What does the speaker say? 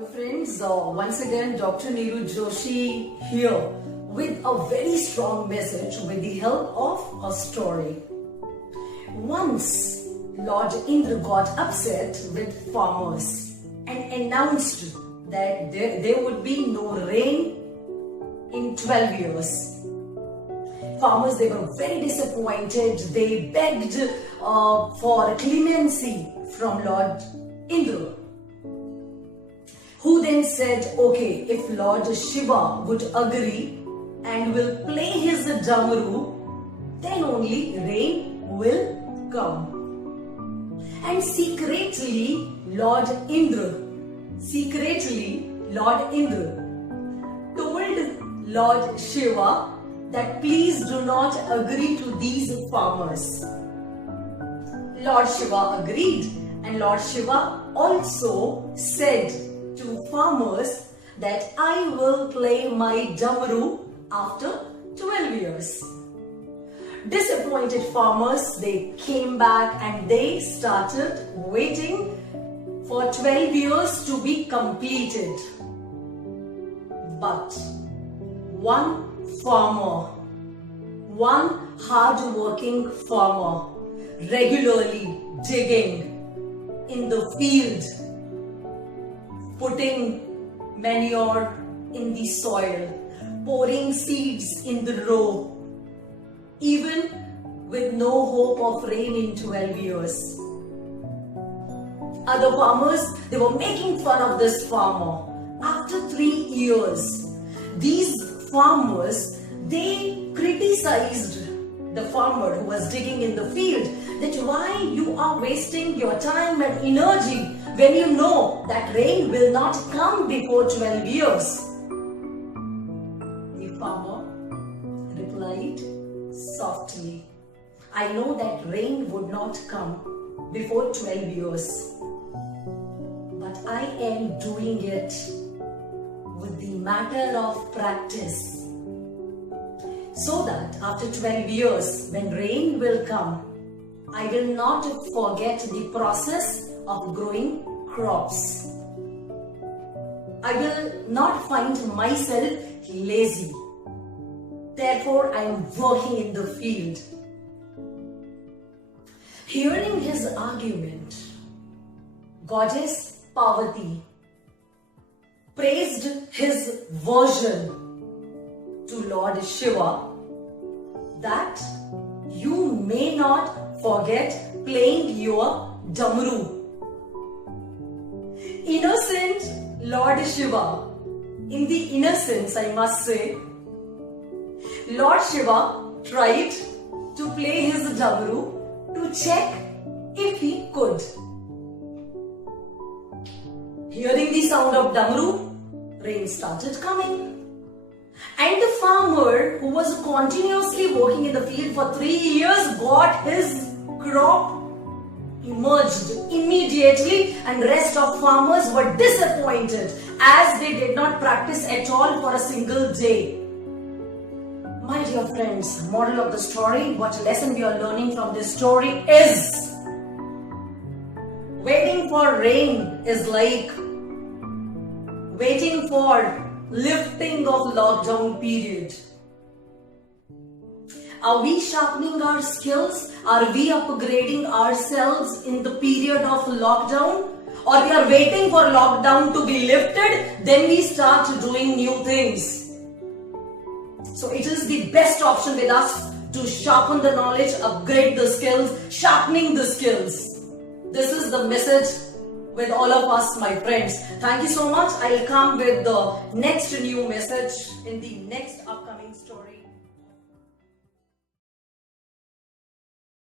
Hello friends, once again Dr. Neeru Joshi here with a very strong message with the help of a story. Once Lord Indra got upset with farmers and announced that there would be no rain in 12 years. Farmers, they were very disappointed. They begged for clemency from Lord Indra, who then said, okay, if Lord Shiva would agree and will play his Damaru, then only rain will come. And secretly, Lord Indra told Lord Shiva that please do not agree to these farmers. Lord Shiva agreed, and Lord Shiva also said to farmers that I will play my Damaru after 12 years. Disappointed farmers, they came back and they started waiting for 12 years to be completed. But one hard-working farmer, regularly digging in the field, putting manure in the soil, pouring seeds in the row, even with no hope of rain in 12 years. Other farmers, they were making fun of this farmer. After 3 years, these farmers, they criticized the farmer who was digging in the field that why you are wasting your time and energy when you know that rain will not come before 12 years. The farmer replied softly, I know that rain would not come before 12 years, but I am doing it with the matter of practice, so that after 12 years, when rain will come, I will not forget the process of growing crops. I will not find myself lazy. Therefore, I am working in the field. Hearing his argument, Goddess Parvati praised his version to Lord Shiva that you may not forget playing your Damaru. Innocent Lord Shiva, in the innocence I must say, Lord Shiva tried to play his Damaru to check if he could. Hearing the sound of Damaru, rain started coming. And the farmer who was continuously working in the field for 3 years got his crop emerged immediately, and rest of farmers were disappointed as they did not practice at all for a single day. My dear friends, moral of the story, what lesson we are learning from this story is waiting for rain is like waiting for lifting of lockdown period. Are we sharpening our skills? Are we upgrading ourselves in the period of lockdown? Or we are waiting for lockdown to be lifted, then we start doing new things? So it is the best option with us to sharpen the knowledge, upgrade the skills, sharpening the skills. This is the message with all of us, my friends. Thank you so much. I'll come with the next new message in the next upcoming story.